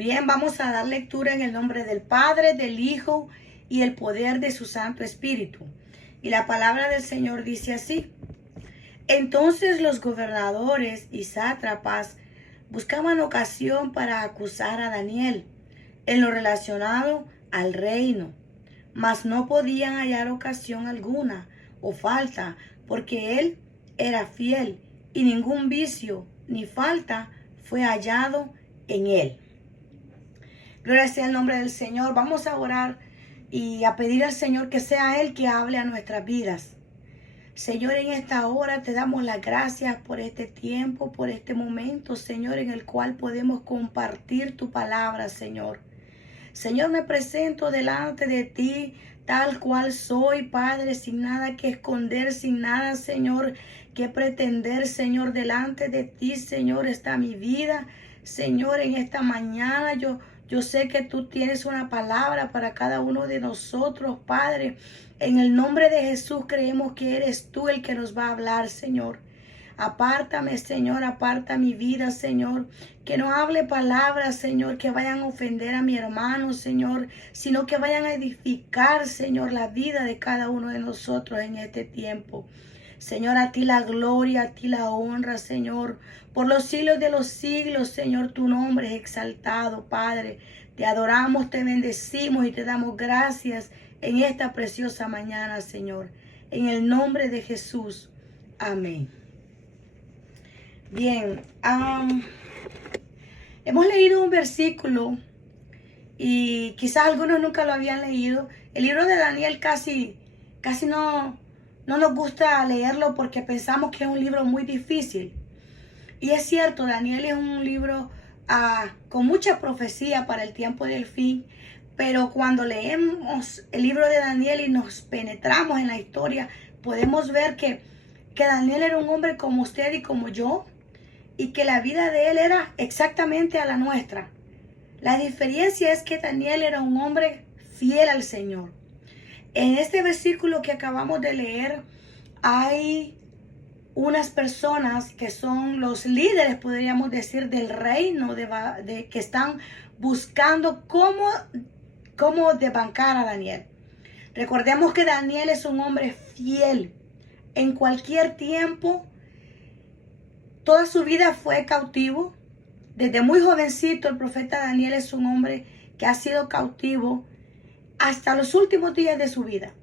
Bien, vamos a dar lectura en el nombre del Padre, del Hijo y el poder de su Santo Espíritu. Y la palabra del Señor dice así: Entonces los gobernadores y sátrapas buscaban ocasión para acusar a Daniel en lo relacionado al reino, mas no podían hallar ocasión alguna o falta, porque él era fiel y ningún vicio ni falta fue hallado en él. Gloria sea el nombre del Señor. Vamos a orar y a pedir al Señor que sea Él que hable a nuestras vidas. Señor, en esta hora te damos las gracias por este tiempo, por este momento, Señor, en el cual podemos compartir tu palabra, Señor. Señor, me presento delante de ti tal cual soy, Padre, sin nada que esconder, sin nada, Señor, que pretender, Señor. Delante de ti, Señor, está mi vida. Señor, en esta mañana yo sé que tú tienes una palabra para cada uno de nosotros, Padre. En el nombre de Jesús creemos que eres tú el que nos va a hablar, Señor. Apártame, Señor, aparta mi vida, Señor. Que no hable palabras, Señor, que vayan a ofender a mi hermano, Señor, sino que vayan a edificar, Señor, la vida de cada uno de nosotros en este tiempo. Señor, a ti la gloria, a ti la honra, Señor. Por los siglos de los siglos, Señor, tu nombre es exaltado, Padre. Te adoramos, te bendecimos y te damos gracias en esta preciosa mañana, Señor. En el nombre de Jesús. Amén. Bien, hemos leído un versículo y quizás algunos nunca lo habían leído. El libro de Daniel casi no nos gusta leerlo porque pensamos que es un libro muy difícil. Y es cierto, Daniel es un libro con mucha profecía para el tiempo del fin. Pero cuando leemos el libro de Daniel y nos penetramos en la historia, podemos ver que Daniel era un hombre como usted y como yo, y que la vida de él era exactamente a la nuestra. La diferencia es que Daniel era un hombre fiel al Señor. En este versículo que acabamos de leer, hay unas personas que son los líderes, podríamos decir, del reino, que están buscando cómo desbancar a Daniel. Recordemos que Daniel es un hombre fiel. En cualquier tiempo, toda su vida fue cautivo. Desde muy jovencito, el profeta Daniel es un hombre que ha sido cautivo hasta los últimos días de su vida.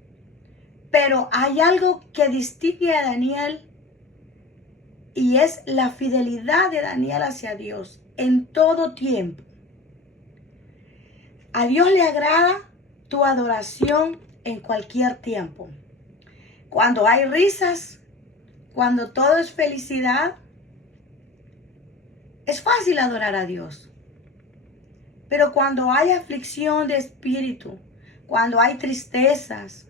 Pero hay algo que distingue a Daniel, y es la fidelidad de Daniel hacia Dios en todo tiempo. A Dios le agrada tu adoración en cualquier tiempo. Cuando hay risas, cuando todo es felicidad, es fácil adorar a Dios. Pero cuando hay aflicción de espíritu, cuando hay tristezas,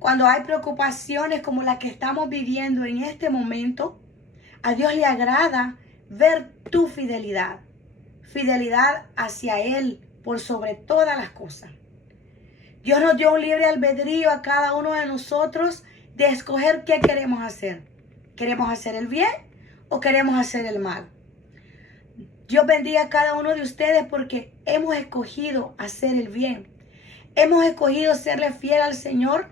cuando hay preocupaciones como la que estamos viviendo en este momento, a Dios le agrada ver tu fidelidad. Fidelidad hacia Él por sobre todas las cosas. Dios nos dio un libre albedrío a cada uno de nosotros de escoger qué queremos hacer. ¿Queremos hacer el bien o queremos hacer el mal? Dios bendiga a cada uno de ustedes porque hemos escogido hacer el bien. Hemos escogido serle fiel al Señor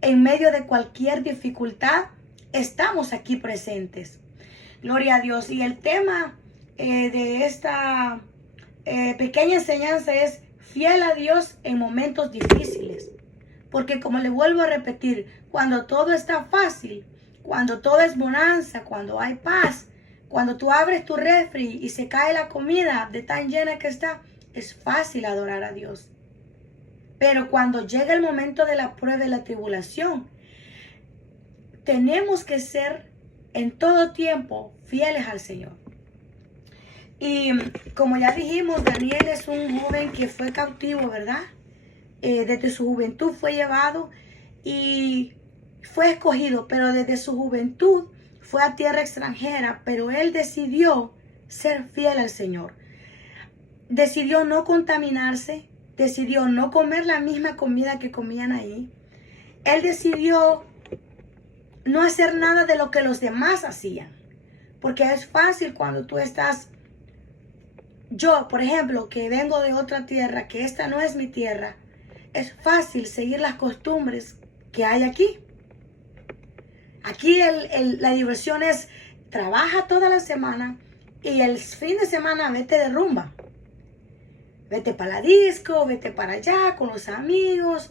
en medio de cualquier dificultad. Estamos aquí presentes. Gloria a Dios. Y el tema de esta pequeña enseñanza es fiel a Dios en momentos difíciles. Porque como le vuelvo a repetir, cuando todo está fácil, cuando todo es bonanza, cuando hay paz, cuando tú abres tu refri y se cae la comida de tan llena que está, es fácil adorar a Dios. Pero cuando llega el momento de la prueba y la tribulación, tenemos que ser en todo tiempo fieles al Señor. Y como ya dijimos, Daniel es un joven que fue cautivo, ¿verdad? Desde su juventud fue llevado y fue escogido, pero desde su juventud fue a tierra extranjera, pero él decidió ser fiel al Señor. Decidió no contaminarse, decidió no comer la misma comida que comían ahí. Él decidió no hacer nada de lo que los demás hacían, porque es fácil cuando tú estás yo, por ejemplo, que vengo de otra tierra, que esta no es mi tierra, es fácil seguir las costumbres que hay aquí. Aquí la diversión es trabaja toda la semana y el fin de semana vete de rumba. Vete para la disco, vete para allá con los amigos.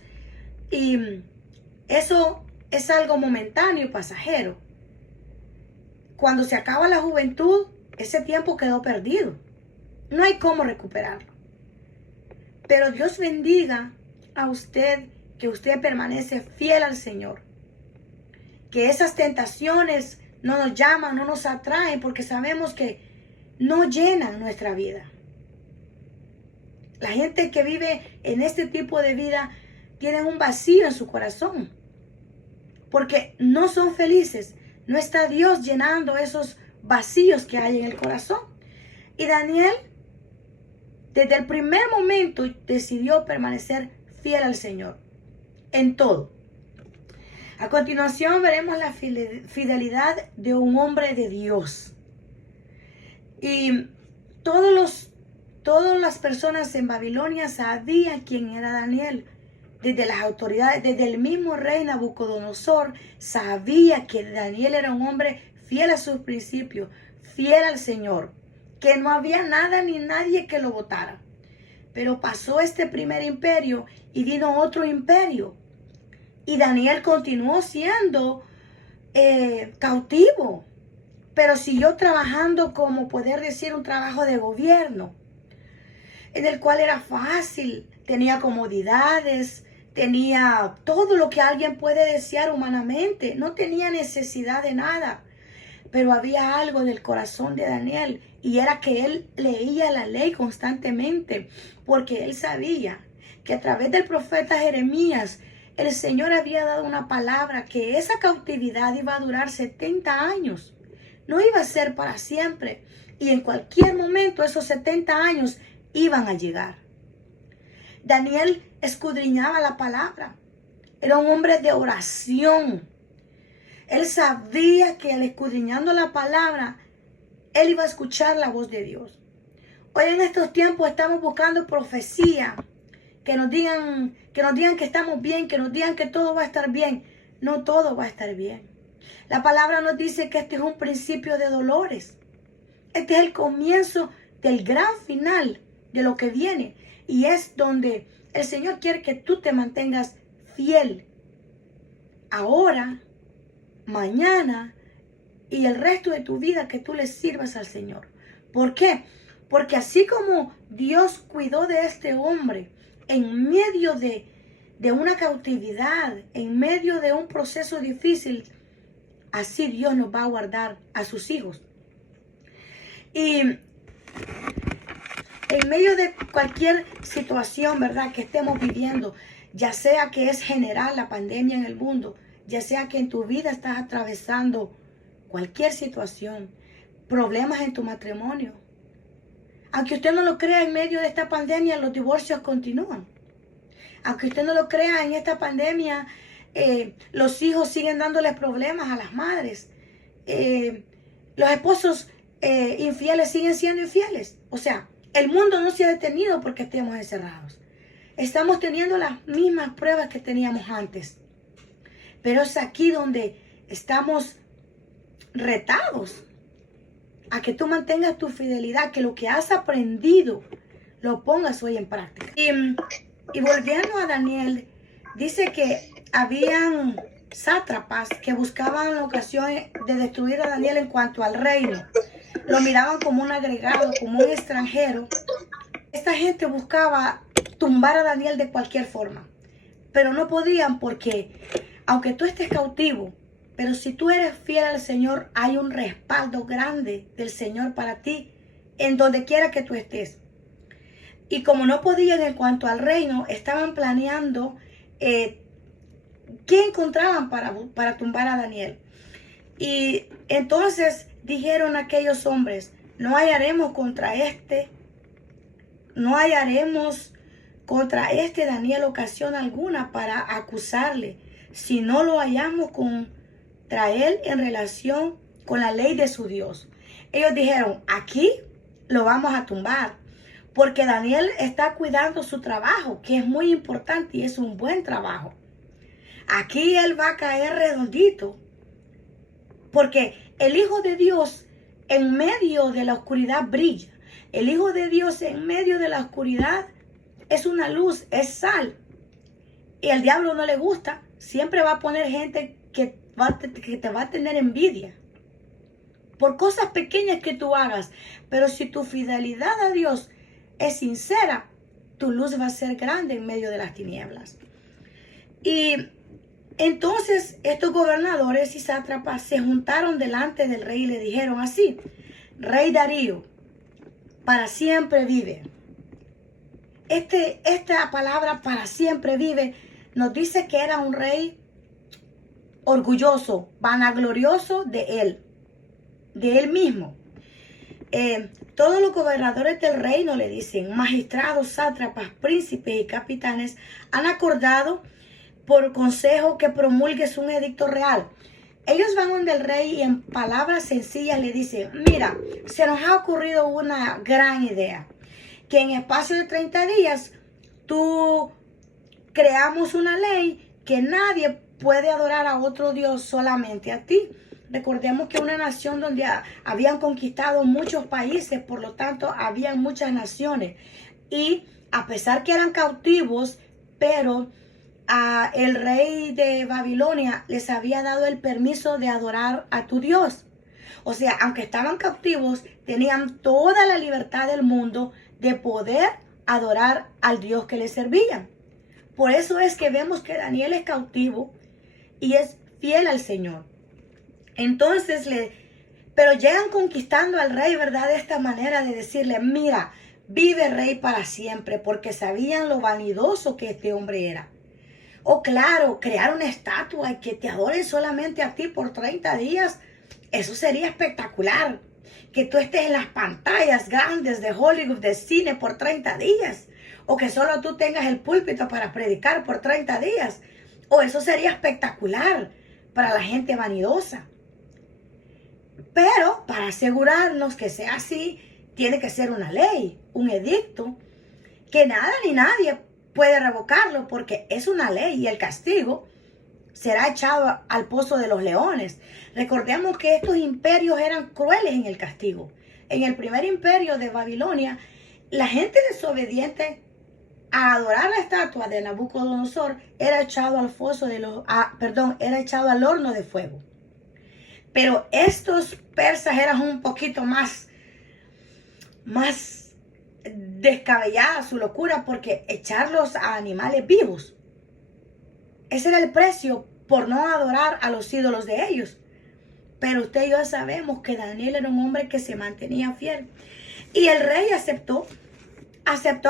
Y eso es algo momentáneo y pasajero. Cuando se acaba la juventud, ese tiempo quedó perdido. No hay cómo recuperarlo. Pero Dios bendiga a usted, que usted permanece fiel al Señor. Que esas tentaciones no nos llaman, no nos atraen, porque sabemos que no llenan nuestra vida. La gente que vive en este tipo de vida tienen un vacío en su corazón, porque no son felices. No está Dios llenando esos vacíos que hay en el corazón. Y Daniel, desde el primer momento, decidió permanecer fiel al Señor en todo. A continuación veremos la fidelidad de un hombre de Dios. Y todas las personas en Babilonia sabían quién era Daniel. Desde las autoridades, desde el mismo rey Nabucodonosor, sabía que Daniel era un hombre fiel a sus principios, fiel al Señor, que no había nada ni nadie que lo votara. Pero pasó este primer imperio y vino otro imperio. Y Daniel continuó siendo cautivo, pero siguió trabajando, como poder decir, un trabajo de gobierno, en el cual era fácil, tenía comodidades, tenía todo lo que alguien puede desear humanamente, no tenía necesidad de nada. Pero había algo en el corazón de Daniel, y era que él leía la ley constantemente, porque él sabía que a través del profeta Jeremías, el Señor había dado una palabra, que esa cautividad iba a durar 70 años. No iba a ser para siempre. Y en cualquier momento esos 70 años iban a llegar. Daniel escudriñaba la palabra. Era un hombre de oración. Él sabía que al escudriñando la palabra, él iba a escuchar la voz de Dios. Hoy en estos tiempos estamos buscando profecía. Que nos digan que estamos bien, que nos digan que todo va a estar bien. No todo va a estar bien. La palabra nos dice que este es un principio de dolores. Este es el comienzo del gran final de lo que viene. Y es donde el Señor quiere que tú te mantengas fiel. Ahora, mañana y el resto de tu vida, que tú le sirvas al Señor. ¿Por qué? Porque así como Dios cuidó de este hombre en medio de una cautividad, en medio de un proceso difícil, así Dios nos va a guardar a sus hijos. Y en medio de cualquier situación, ¿verdad?, que estemos viviendo, ya sea que es general la pandemia en el mundo, ya sea que en tu vida estás atravesando cualquier situación, problemas en tu matrimonio. Aunque usted no lo crea, en medio de esta pandemia los divorcios continúan. Aunque usted no lo crea, en esta pandemia los hijos siguen dándoles problemas a las madres. Los esposos infieles siguen siendo infieles. O sea, el mundo no se ha detenido porque estemos encerrados. Estamos teniendo las mismas pruebas que teníamos antes. Pero es aquí donde estamos retados a que tú mantengas tu fidelidad, que lo que has aprendido lo pongas hoy en práctica. Y volviendo a Daniel, dice que habían sátrapas que buscaban la ocasión de destruir a Daniel en cuanto al reino. Lo miraban como un agregado, como un extranjero. Esta gente buscaba tumbar a Daniel de cualquier forma, pero no podían, porque aunque tú estés cautivo, pero si tú eres fiel al Señor, hay un respaldo grande del Señor para ti en donde quiera que tú estés. Y como no podían en cuanto al reino, estaban planeando qué encontraban para tumbar a Daniel. Y entonces dijeron aquellos hombres: no hallaremos contra este Daniel ocasión alguna para acusarle, si no lo hallamos contra él en relación con la ley de su Dios. Ellos dijeron: aquí lo vamos a tumbar, porque Daniel está cuidando su trabajo, que es muy importante y es un buen trabajo. Aquí él va a caer redondito, porque el Hijo de Dios en medio de la oscuridad brilla. El Hijo de Dios en medio de la oscuridad es una luz, es sal. Y al diablo no le gusta. Siempre va a poner gente que te va a tener envidia por cosas pequeñas que tú hagas. Pero si tu fidelidad a Dios es sincera, tu luz va a ser grande en medio de las tinieblas. Y entonces estos gobernadores y sátrapas se juntaron delante del rey y le dijeron así: Rey Darío, para siempre vive. Esta palabra para siempre vive nos dice que era un rey orgulloso, vanaglorioso de él mismo. Todos los gobernadores del reino, le dicen, magistrados, sátrapas, príncipes y capitanes, han acordado por consejo que promulgues un edicto real. Ellos van donde el rey y en palabras sencillas le dicen: mira, se nos ha ocurrido una gran idea, que en espacio de 30 días tú creamos una ley que nadie puede adorar a otro Dios, solamente a ti. Recordemos que una nación donde habían conquistado muchos países, por lo tanto habían muchas naciones, y a pesar que eran cautivos, pero el rey de Babilonia les había dado el permiso de adorar a tu Dios. O sea, aunque estaban cautivos, tenían toda la libertad del mundo de poder adorar al Dios que les servían. Por eso es que vemos que Daniel es cautivo y es fiel al Señor. Entonces, pero llegan conquistando al rey, ¿verdad? De esta manera de decirle: mira, vive rey para siempre, porque sabían lo vanidoso que este hombre era. Oh, claro, crear una estatua y que te adoren solamente a ti por 30 días, eso sería espectacular. Que tú estés en las pantallas grandes de Hollywood, de cine, por 30 días. O que solo tú tengas el púlpito para predicar por 30 días. O eso sería espectacular para la gente vanidosa. Pero para asegurarnos que sea así, tiene que ser una ley, un edicto, que nada ni nadie puede revocarlo, porque es una ley y el castigo será echado al pozo de los leones. Recordemos que estos imperios eran crueles en el castigo. En el primer imperio de Babilonia, la gente desobediente a adorar la estatua de Nabucodonosor era echado al era echado al horno de fuego. Pero estos persas eran un poquito más descabellada su locura, porque echarlos a animales vivos, ese era el precio por no adorar a los ídolos de ellos. Pero usted y yo sabemos que Daniel era un hombre que se mantenía fiel. Y el rey aceptó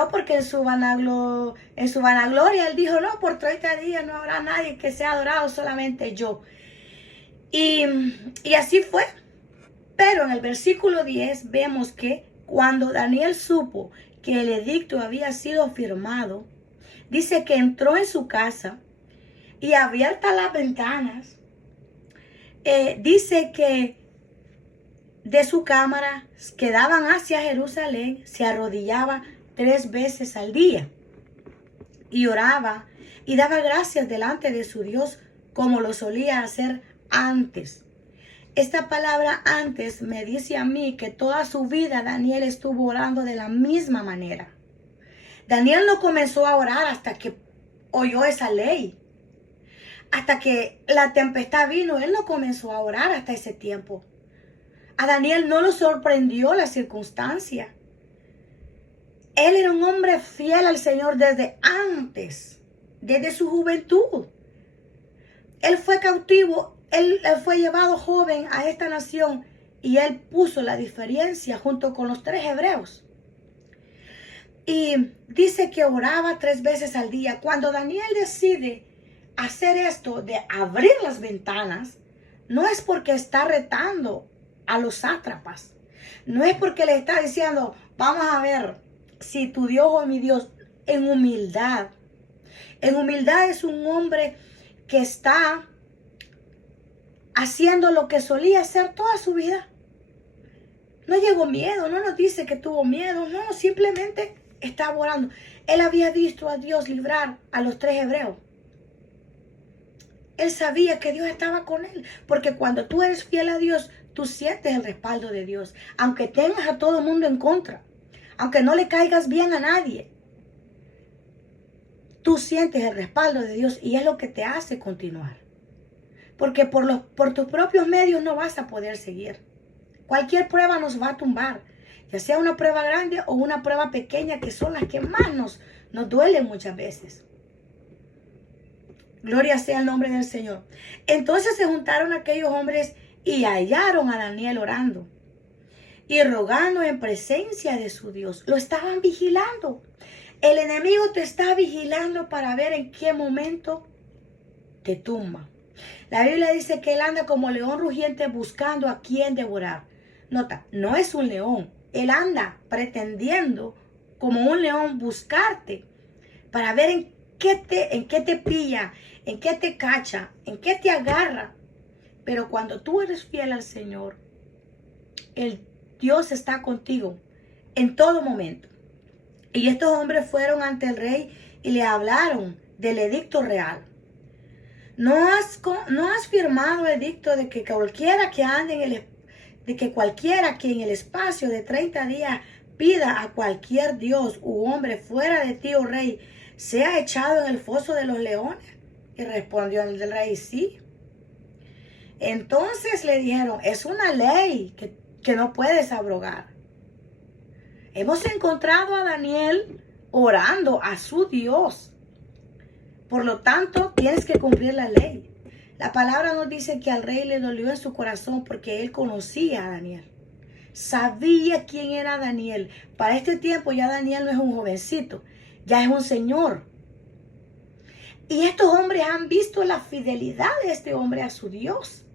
porque en su vanagloria él dijo: no, por 30 días no habrá nadie que sea adorado, solamente yo. Y así fue. Pero en el versículo 10 vemos que cuando Daniel supo que el edicto había sido firmado, dice que entró en su casa y abiertas las ventanas, dice que de su cámara que daban hacia Jerusalén, se arrodillaba 3 veces al día y oraba y daba gracias delante de su Dios, como lo solía hacer antes. Esta palabra antes me dice a mí que toda su vida Daniel estuvo orando de la misma manera. Daniel no comenzó a orar hasta que oyó esa ley. Hasta que la tempestad vino, él no comenzó a orar hasta ese tiempo. A Daniel no lo sorprendió la circunstancia. Él era un hombre fiel al Señor desde antes, desde su juventud. Él fue cautivo, él fue llevado joven a esta nación y él puso la diferencia junto con los 3 hebreos. Y dice que oraba 3 veces al día. Cuando Daniel decide hacer esto de abrir las ventanas, no es porque está retando a los sátrapas, no es porque le está diciendo: vamos a ver si tu Dios o mi Dios. En humildad es un hombre que está haciendo lo que solía hacer toda su vida. No llegó miedo, no nos dice que tuvo miedo, no, simplemente estaba orando. Él había visto a Dios librar a los 3 hebreos. Él sabía que Dios estaba con él, porque cuando tú eres fiel a Dios, tú sientes el respaldo de Dios, aunque tengas a todo el mundo en contra, aunque no le caigas bien a nadie. Tú sientes el respaldo de Dios y es lo que te hace continuar. Porque por tus propios medios no vas a poder seguir. Cualquier prueba nos va a tumbar, ya sea una prueba grande o una prueba pequeña, que son las que más nos duelen muchas veces. Gloria sea el nombre del Señor. Entonces se juntaron aquellos hombres y hallaron a Daniel orando y rogando en presencia de su Dios. Lo estaban vigilando. El enemigo te está vigilando para ver en qué momento te tumba. La Biblia dice que él anda como león rugiente buscando a quien devorar. Nota, no es un león. Él anda pretendiendo como un león buscarte para ver en qué te pilla, en qué te cacha, en qué te agarra. Pero cuando tú eres fiel al Señor, el Dios está contigo en todo momento. Y estos hombres fueron ante el rey y le hablaron del edicto real. ¿No has firmado el edicto de que cualquiera que en el espacio de 30 días pida a cualquier dios u hombre fuera de ti, oh rey, sea echado en el foso de los leones? Y respondió el rey, sí. Entonces le dijeron, es una ley que no puedes abrogar. Hemos encontrado a Daniel orando a su Dios. Por lo tanto, tienes que cumplir la ley. La palabra nos dice que al rey le dolió en su corazón porque él conocía a Daniel. Sabía quién era Daniel. Para este tiempo ya Daniel no es un jovencito, ya es un señor. Y estos hombres han visto la fidelidad de este hombre a su Dios.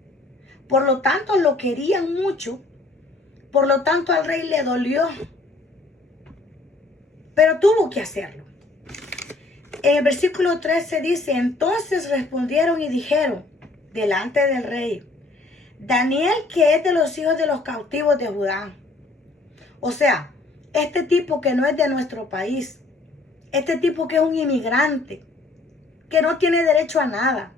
Por lo tanto, lo querían mucho. Por lo tanto, al rey le dolió. Pero tuvo que hacerlo. En el versículo 13 dice, entonces respondieron y dijeron delante del rey, Daniel, que es de los hijos de los cautivos de Judá. O sea, este tipo que no es de nuestro país, este tipo que es un inmigrante, que no tiene derecho a nada,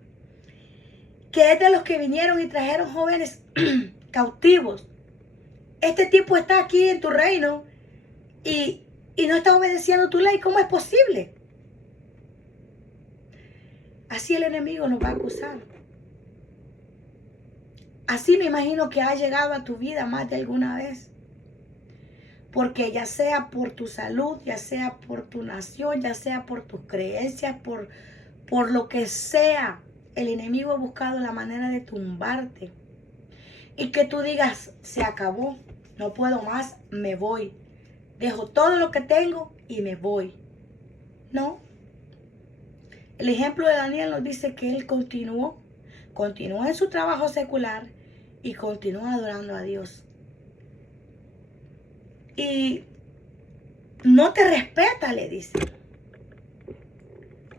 que es de los que vinieron y trajeron jóvenes cautivos. Este tipo está aquí en tu reino y no está obedeciendo tu ley. ¿Cómo es posible? Así el enemigo nos va a acusar. Así me imagino que ha llegado a tu vida más de alguna vez. Porque ya sea por tu salud, ya sea por tu nación, ya sea por tus creencias, por lo que sea, el enemigo ha buscado la manera de tumbarte. Y que tú digas, se acabó, no puedo más, me voy. Dejo todo lo que tengo y me voy. No. El ejemplo de Daniel nos dice que él continuó en su trabajo secular y continuó adorando a Dios. Y no te respeta, le dice.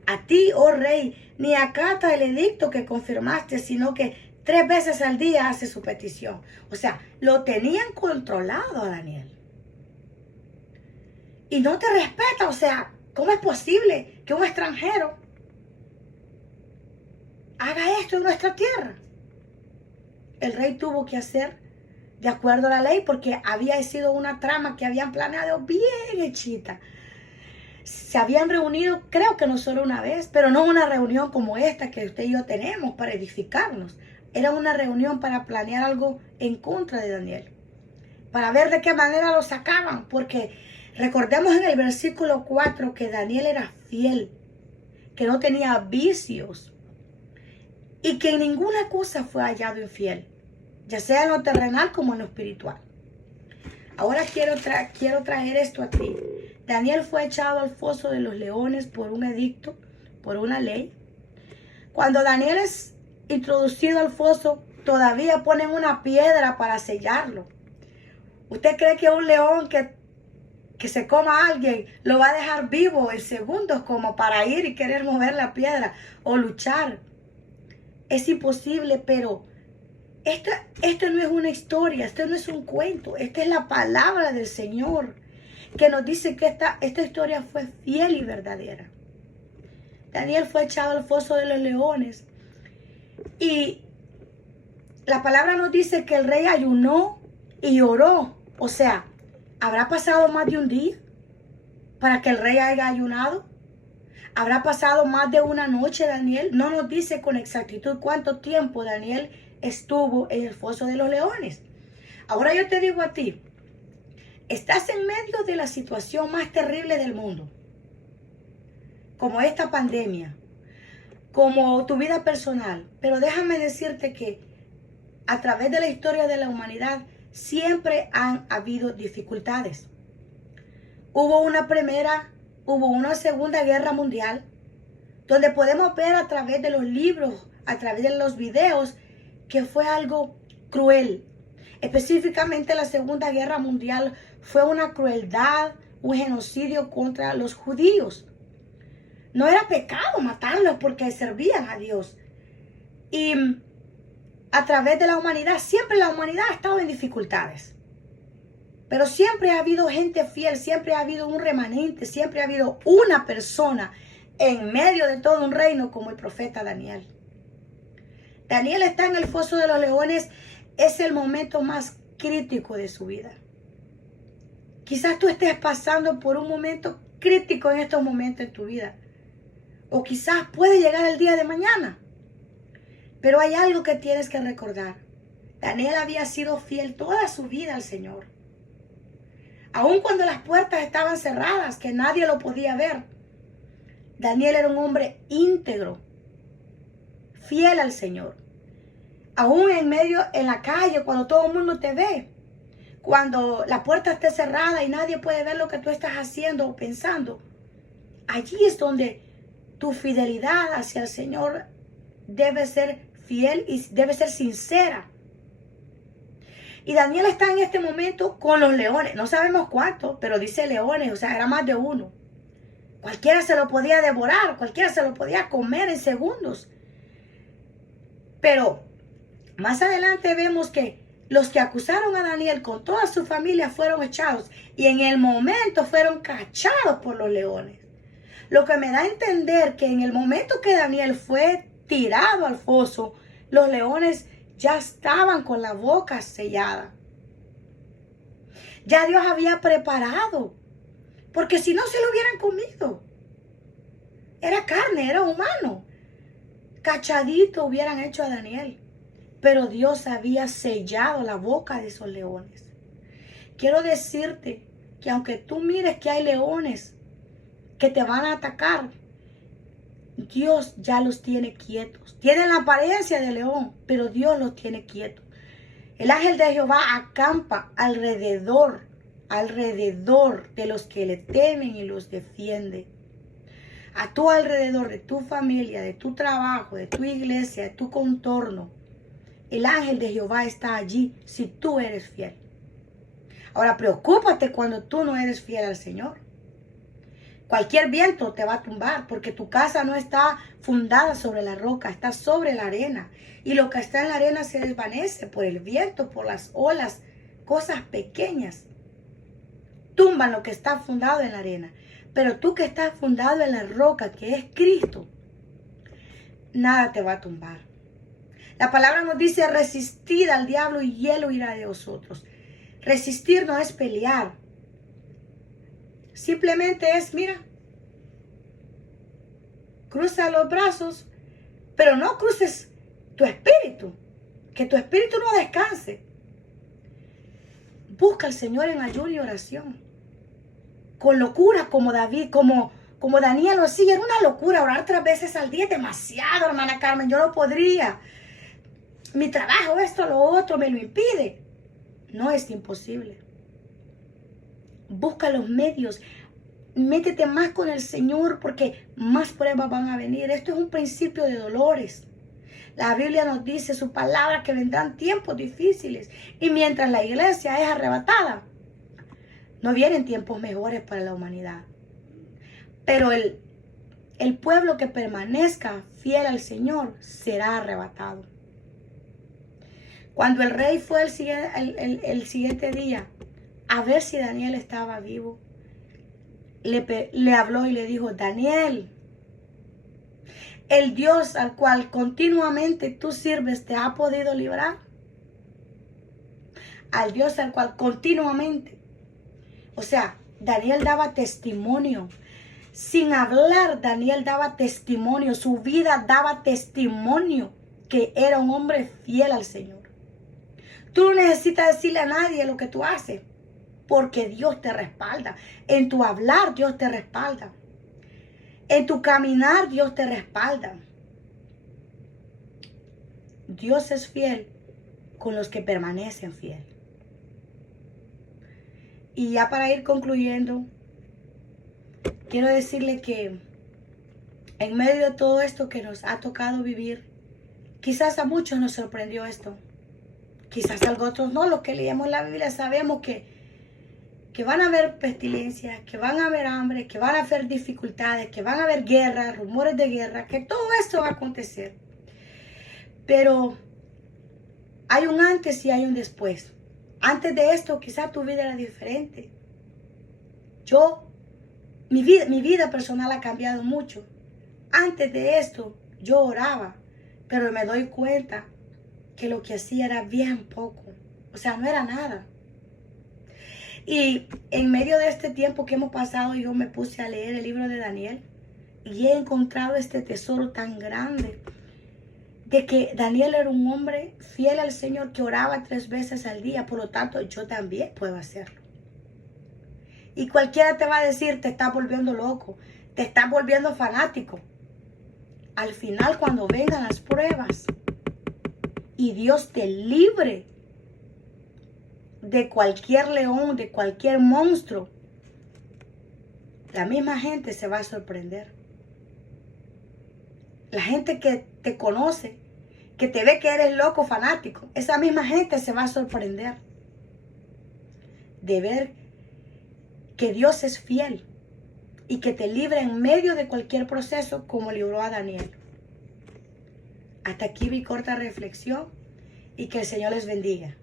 A ti, oh rey, ni acata el edicto que confirmaste, sino que 3 veces al día hace su petición. O sea, lo tenían controlado a Daniel. Y no te respeta, o sea, ¿cómo es posible que un extranjero haga esto en nuestra tierra? El rey tuvo que hacer de acuerdo a la ley porque había sido una trama que habían planeado bien hechita. Se habían reunido, creo que no solo una vez, pero no una reunión como esta que usted y yo tenemos para edificarnos. Era una reunión para planear algo en contra de Daniel, para ver de qué manera lo sacaban, porque recordemos en el versículo 4 que Daniel era fiel, que no tenía vicios y que en ninguna cosa fue hallado infiel, ya sea en lo terrenal como en lo espiritual. Ahora quiero traer esto a ti. Daniel fue echado al foso de los leones por un edicto, por una ley. Cuando Daniel es introducido al foso, todavía ponen una piedra para sellarlo. ¿Usted cree que un león que se coma a alguien lo va a dejar vivo en segundos como para ir y querer mover la piedra o luchar? Es imposible, pero Esto no es una historia, esto no es un cuento, esta es la palabra del Señor que nos dice que esta historia fue fiel y verdadera. Daniel fue echado al foso de los leones y la palabra nos dice que el rey ayunó y oró. O sea, ¿habrá pasado más de un día para que el rey haya ayunado? ¿Habrá pasado más de una noche, Daniel? No nos dice con exactitud cuánto tiempo Daniel estuvo en el foso de los leones. Ahora yo te digo a ti, estás en medio de la situación más terrible del mundo, como esta pandemia, como tu vida personal. Pero déjame decirte que a través de la historia de la humanidad siempre han habido dificultades. Hubo una primera, hubo una segunda guerra mundial, donde podemos ver a través de los libros, a través de los videos, que fue algo cruel. Específicamente la Segunda Guerra Mundial fue una crueldad, un genocidio contra los judíos. No era pecado matarlos porque servían a Dios. Y a través de la humanidad, siempre la humanidad ha estado en dificultades. Pero siempre ha habido gente fiel, siempre ha habido un remanente, siempre ha habido una persona en medio de todo un reino como el profeta Daniel. Daniel está en el foso de los leones, es el momento más crítico de su vida. Quizás tú estés pasando por un momento crítico en estos momentos en tu vida. O quizás puede llegar el día de mañana. Pero hay algo que tienes que recordar. Daniel había sido fiel toda su vida al Señor. Aun cuando las puertas estaban cerradas, que nadie lo podía ver. Daniel era un hombre íntegro, fiel al Señor. Aún en medio, en la calle, cuando todo el mundo te ve. Cuando la puerta esté cerrada y nadie puede ver lo que tú estás haciendo o pensando. Allí es donde tu fidelidad hacia el Señor debe ser fiel y debe ser sincera. Y Daniel está en este momento con los leones. No sabemos cuántos, pero dice leones, o sea, era más de uno. Cualquiera se lo podía devorar, cualquiera se lo podía comer en segundos. Pero más adelante vemos que los que acusaron a Daniel con toda su familia fueron echados y en el momento fueron cachados por los leones. Lo que me da a entender que en el momento que Daniel fue tirado al foso, los leones ya estaban con la boca sellada. Ya Dios había preparado, porque si no se lo hubieran comido. Era carne, era humano. Cachadito hubieran hecho a Daniel. Pero Dios había sellado la boca de esos leones. Quiero decirte que aunque tú mires que hay leones que te van a atacar, Dios ya los tiene quietos. Tienen la apariencia de león, pero Dios los tiene quietos. El ángel de Jehová acampa alrededor de los que le temen y los defiende. A tu alrededor, de tu familia, de tu trabajo, de tu iglesia, de tu contorno. El ángel de Jehová está allí si tú eres fiel. Ahora, preocúpate cuando tú no eres fiel al Señor. Cualquier viento te va a tumbar porque tu casa no está fundada sobre la roca, está sobre la arena. Y lo que está en la arena se desvanece por el viento, por las olas, cosas pequeñas. Tumban lo que está fundado en la arena. Pero tú que estás fundado en la roca, que es Cristo, nada te va a tumbar. La palabra nos dice resistir al diablo y él huirá de vosotros. Resistir no es pelear. Simplemente es, mira, cruza los brazos, pero no cruces tu espíritu. Que tu espíritu no descanse. Busca al Señor en ayuno y oración. Con locura como David, como Daniel lo hacía. Era una locura orar 3 veces al día. Demasiado, hermana Carmen. Yo no podría. Mi trabajo, esto, lo otro, me lo impide. No es imposible. Busca los medios. Métete más con el Señor porque más pruebas van a venir. Esto es un principio de dolores. La Biblia nos dice su palabra que vendrán tiempos difíciles. Y mientras la iglesia es arrebatada, no vienen tiempos mejores para la humanidad. Pero el pueblo que permanezca fiel al Señor será arrebatado. Cuando el rey fue el siguiente día a ver si Daniel estaba vivo, le habló y le dijo: Daniel, el Dios al cual continuamente tú sirves te ha podido librar. Al Dios al cual continuamente. O sea, Daniel daba testimonio. Sin hablar, Daniel daba testimonio. Su vida daba testimonio que era un hombre fiel al Señor. Tú no necesitas decirle a nadie lo que tú haces, porque Dios te respalda. En tu hablar, Dios te respalda. En tu caminar, Dios te respalda. Dios es fiel con los que permanecen fiel. Y ya para ir concluyendo, quiero decirle que en medio de todo esto que nos ha tocado vivir, quizás a muchos nos sorprendió esto. Quizás a otros no. Los que leemos la Biblia sabemos que van a haber pestilencias, que van a haber hambre, que van a haber dificultades, que van a haber guerras, rumores de guerra, que todo esto va a acontecer. Pero hay un antes y hay un después. Antes de esto, quizás tu vida era diferente. Mi vida personal ha cambiado mucho. Antes de esto, yo oraba, pero me doy cuenta que lo que hacía era bien poco. O sea, no era nada. Y en medio de este tiempo que hemos pasado, yo me puse a leer el libro de Daniel y he encontrado este tesoro tan grande de que Daniel era un hombre fiel al Señor que oraba 3 veces al día. Por lo tanto, yo también puedo hacerlo. Y cualquiera te va a decir: te estás volviendo loco, te estás volviendo fanático. Al final, cuando vengan las pruebas y Dios te libre de cualquier león, de cualquier monstruo, la misma gente se va a sorprender. La gente que te conoce, que te ve que eres loco, fanático, esa misma gente se va a sorprender de ver que Dios es fiel y que te libra en medio de cualquier proceso, como libró a Daniel. Hasta aquí mi corta reflexión y que el Señor les bendiga.